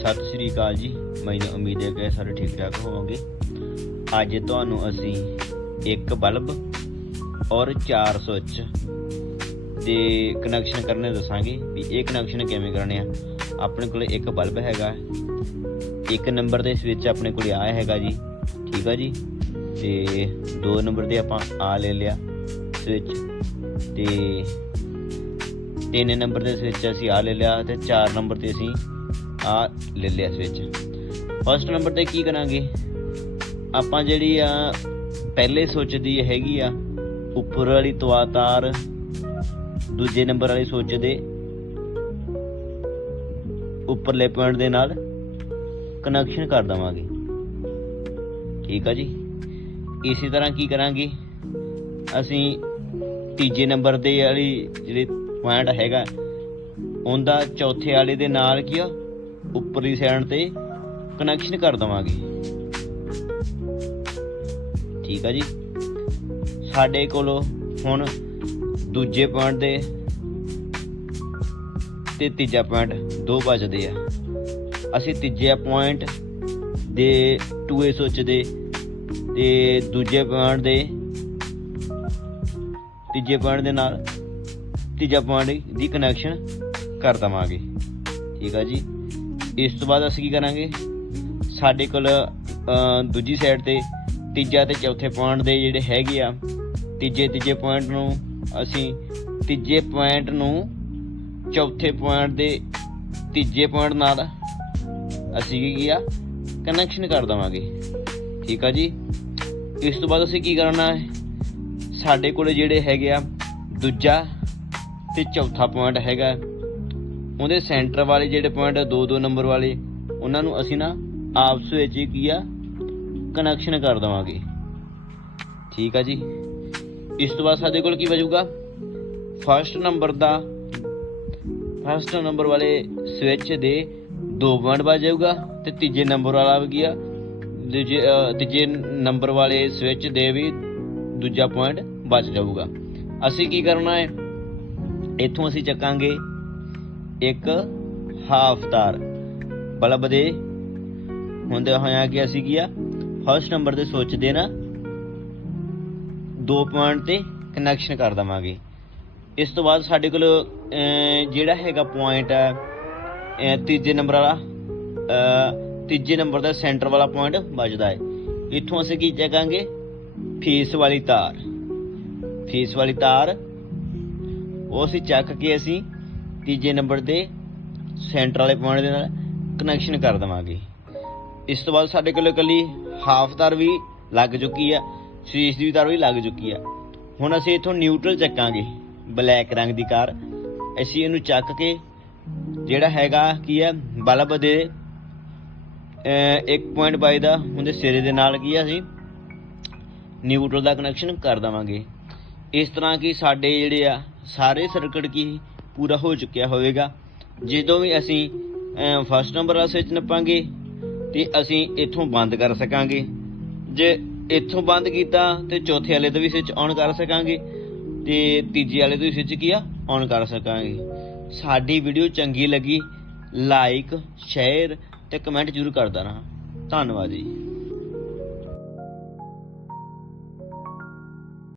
ਸਤਿ ਸ੍ਰੀ ਅਕਾਲ ਜੀ। ਮੈਨੂੰ ਉਮੀਦ ਹੈ ਕਿ ਸਾਰੇ ਠੀਕ ਠਾਕ ਹੋਵੋਗੇ। ਅੱਜ ਤੁਹਾਨੂੰ ਅਸੀਂ ਇੱਕ ਬਲਬ ਔਰ ਚਾਰ ਸੁੱਚ ਦੇ ਕਨੈਕਸ਼ਨ ਕਰਨੇ ਦੱਸਾਂਗੇ ਵੀ ਇਹ ਕਨੈਕਸ਼ਨ ਕਿਵੇਂ ਕਰਨੇ ਆ। ਆਪਣੇ ਕੋਲ ਇੱਕ ਬਲਬ ਹੈਗਾ। ਇੱਕ ਨੰਬਰ ਦੇ ਸਵਿਚ ਆਪਣੇ ਕੋਲ ਆ ਹੈਗਾ ਜੀ। ਠੀਕ ਆ ਜੀ? ਤੇ ਦੋ ਨੰਬਰ ਦੇ ਆਪਾਂ ਆ ਲੈ ਲਿਆ ਸਵਿਚ। ਤੇ ਤਿੰਨ ਨੰਬਰ ਦੇ ਸਵਿਚ ਅਸੀਂ ਆ ਲੈ ਲਿਆ ਤੇ ਚਾਰ ਨੰਬਰ ਤੇ ਅਸੀਂ ਆ ਲੈ ਲਿਆ ਇਸ ਵਿੱਚ। ਫਸਟ ਨੰਬਰ ਤੇ ਕੀ ਕਰਾਂਗੇ? ਆਪਾਂ ਜਿਹੜੀ ਆ, ਪਹਿਲੇ ਸੋਚਦੀ ਹੈਗੀ ਆ, ਉੱਪਰ ਵਾਲੀ ਤਵਾ ਤਾਰ, ਦੂਜੇ ਨੰਬਰ ਵਾਲੀ ਸੋਚਦੇ, ਉੱਪਰਲੇ ਪੁਆਇੰਟ ਦੇ ਨਾਲ ਕਨੈਕਸ਼ਨ ਕਰ ਦਵਾਂਗੇ। ਠੀਕ ਆ ਜੀ? ਇਸੇ ਤਰ੍ਹਾਂ ਕੀ ਕਰਾਂਗੇ? ਅਸੀਂ ਤੀਜੇ ਨੰਬਰ ਦੇ ਵਾਲੀ ਜਿਹੜੇ ਪੁਆਇੰਟ ਹੈਗਾ, ਉਹਦਾ ਚੌਥੇ ਵਾਲੇ ਦੇ ਨਾਲ ਕੀ ਆ? ਉੱਪਰਲੀ ਸਾਈਡ ਤੇ ਕਨੈਕਸ਼ਨ ਕਰ ਦਵਾਂਗੇ। ਠੀਕ ਆ ਜੀ? ਸਾਡੇ ਕੋਲ ਹੁਣ ਦੂਜੇ ਪੁਆਇੰਟ ਦੇ ਤੇ ਤੀਜਾ ਪੁਆਇੰਟ ਦੋ ਬਚਦੇ ਆ। ਅਸੀਂ ਤੀਜੇ ਪੁਆਇੰਟ ਦੇ 2A ਸੋਚਦੇ ਤੇ ਦੂਜੇ ਪੁਆਇੰਟ ਦੇ ਤੀਜੇ ਪੁਆਇੰਟ ਦੇ ਨਾਲ ਤੀਜਾ ਪੁਆਇੰਟ ਦੀ ਕਨੈਕਸ਼ਨ ਕਰ ਦਵਾਂਗੇ। ਠੀਕ ਆ ਜੀ? ਇਸ ਤੋਂ ਬਾਅਦ ਅਸੀਂ ਕੀ ਕਰਾਂਗੇ? ਸਾਡੇ ਕੋਲ ਦੂਜੀ ਸਾਈਡ ਤੇ ਤੀਜਾ ਤੇ ਚੌਥੇ ਪੁਆਇੰਟ ਦੇ ਜਿਹੜੇ ਹੈਗੇ ਆ, ਤੀਜੇ ਤੀਜੇ ਪੁਆਇੰਟ ਨੂੰ ਅਸੀਂ ਤੀਜੇ ਪੁਆਇੰਟ ਨੂੰ ਚੌਥੇ ਪੁਆਇੰਟ ਦੇ ਤੀਜੇ ਪੁਆਇੰਟ ਨਾਲ ਅਸੀਂ ਕੀ ਕੀਤਾ ਕਨੈਕਸ਼ਨ ਕਰ ਦਵਾਂਗੇ। ਠੀਕ ਆ ਜੀ? ਇਸ ਤੋਂ ਬਾਅਦ ਅਸੀਂ ਕੀ ਕਰਨਾ ਹੈ? ਸਾਡੇ ਕੋਲ ਜਿਹੜੇ ਹੈਗੇ ਆ, ਦੂਜਾ ਤੇ ਚੌਥਾ ਪੁਆਇੰਟ ਹੈਗਾ। ਉਹਦੇ ਸੈਂਟਰ ਵਾਲੇ ਜਿਹੜੇ ਪੁਆਇੰਟ ਦੋ ਦੋ ਨੰਬਰ ਵਾਲੇ, ਉਹਨਾਂ ਨੂੰ ਅਸੀਂ ਨਾ ਆਪਸ ਵਿੱਚ ਹੀ ਕੀ ਆ ਕਨੈਕਸ਼ਨ ਕਰ ਦਵਾਂਗੇ। ਠੀਕ ਆ ਜੀ? ਇਸ ਤੋਂ ਬਾਅਦ ਸਾਡੇ ਕੋਲ ਕੀ ਬਚੂਗਾ ਫਸਟ ਨੰਬਰ ਦਾ ਫਸਟ ਨੰਬਰ ਵਾਲੇ ਸਵਿਚ ਦੇ ਦੋ ਪੁਆਇੰਟ ਬਚ ਜਾਊਗਾ, ਤੇ ਤੀਜੇ ਨੰਬਰ ਵਾਲਾ ਵੀ ਗਿਆ ਦੂਜੇ ਤੀਜੇ ਨੰਬਰ ਵਾਲੇ ਸਵਿਚ ਦੇ ਵੀ ਦੂਜਾ ਪੁਆਇੰਟ ਬਚ ਜਾਊਗਾ। ਅਸੀਂ ਕੀ ਕਰਨਾ ਹੈ? ਇੱਥੋਂ ਅਸੀਂ ਚੱਕਾਂਗੇ ਇੱਕ ਹਾਫ ਤਾਰ ਬਲਬ ਦੇ ਹੁੰਦੇ ਹੋਇਆ ਗਿਆ ਸੀ ਕੀ ਫਸਟ ਨੰਬਰ 'ਤੇ ਸੋਚਦੇ ਨਾ ਦੋ ਪੁਆਇੰਟ ਤੇ ਕਨੈਕਸ਼ਨ ਕਰ ਦਵਾਂਗੇ। ਇਸ ਤੋਂ ਬਾਅਦ ਸਾਡੇ ਕੋਲ ਜਿਹੜਾ ਹੈਗਾ ਪੁਆਇੰਟ ਹੈ ਤੀਜੇ ਨੰਬਰ ਵਾਲਾ ਤੀਜੇ ਨੰਬਰ ਦਾ ਸੈਂਟਰ ਵਾਲਾ ਪੁਆਇੰਟ ਬਚਦਾ ਹੈ। ਇੱਥੋਂ ਅਸੀਂ ਕੀ ਚੱਕਾਂਗੇ? ਫੀਸ ਵਾਲੀ ਤਾਰ। ਫੀਸ ਵਾਲੀ ਤਾਰ, ਉਹ ਅਸੀਂ ਚੱਕ ਕੇ ਅਸੀਂ ਤੀਜੇ ਨੰਬਰ ਦੇ ਸੈਂਟਰ ਵਾਲੇ ਪੁਆਇੰਟ ਦੇ ਨਾਲ ਕਨੈਕਸ਼ਨ ਕਰ ਦਵਾਂਗੇ। ਇਸ ਤੋਂ ਬਾਅਦ ਸਾਡੇ ਕੋਲ ਇਕੱਲੀ ਹਾਫ ਤਾਰ ਵੀ ਲੱਗ ਚੁੱਕੀ ਆ, ਸ਼ੀਸ਼ ਦੀ ਤਾਰ ਵੀ ਲੱਗ ਚੁੱਕੀ ਆ। ਹੁਣ ਅਸੀਂ ਇਥੋਂ ਨਿਊਟਰਲ ਚੱਕਾਂਗੇ ਬਲੈਕ ਰੰਗ ਦੀ ਕਾਰ। ਅਸੀਂ ਇਹਨੂੰ ਚੱਕ ਕੇ ਜਿਹੜਾ ਹੈਗਾ ਕੀ ਹੈ ਬਲਬ ਦੇ 1.22 ਦਾ ਹੁੰਦੇ ਸਿਰੇ ਦੇ ਨਾਲ ਕੀ ਆ ਅਸੀਂ ਨਿਊਟਰਲ ਦਾ ਕਨੈਕਸ਼ਨ ਕਰ ਦਵਾਂਗੇ। ਇਸ ਤਰ੍ਹਾਂ ਕਿ ਸਾਡੇ ਜਿਹੜੇ ਆ ਸਾਰੇ ਸਰਕਟ ਕੀ ਪੂਰਾ ਹੋ ਚੁੱਕਿਆ ਹੋਵੇਗਾ। ਜਦੋਂ ਵੀ ਅਸੀਂ ਫਸਟ ਨੰਬਰ ਵਾਲਾ ਸਵਿਚ ਨੱਪਾਂਗੇ, ਤੇ ਅਸੀਂ ਇੱਥੋਂ ਬੰਦ ਕਰ ਸਕਾਂਗੇ। ਜੇ ਇੱਥੋਂ ਬੰਦ ਕੀਤਾ, ਤੇ ਚੌਥੇ ਵਾਲੇ ਤੋਂ ਵੀ ਸਵਿਚ ਔਨ ਕਰ ਸਕਾਂਗੇ, ਤੇ ਤੀਜੇ ਵਾਲੇ ਤੋਂ ਵੀ ਸਵਿਚ ਕੀ ਆ? ਔਨ ਕਰ ਸਕਾਂਗੇ। ਸਾਡੀ ਵੀਡੀਓ ਚੰਗੀ ਲੱਗੀ ਲਾਈਕ ਸ਼ੇਅਰ ਤੇ ਕਮੈਂਟ ਜ਼ਰੂਰ ਕਰਦਾ ਰਹਾ। ਧੰਨਵਾਦ ਜੀ।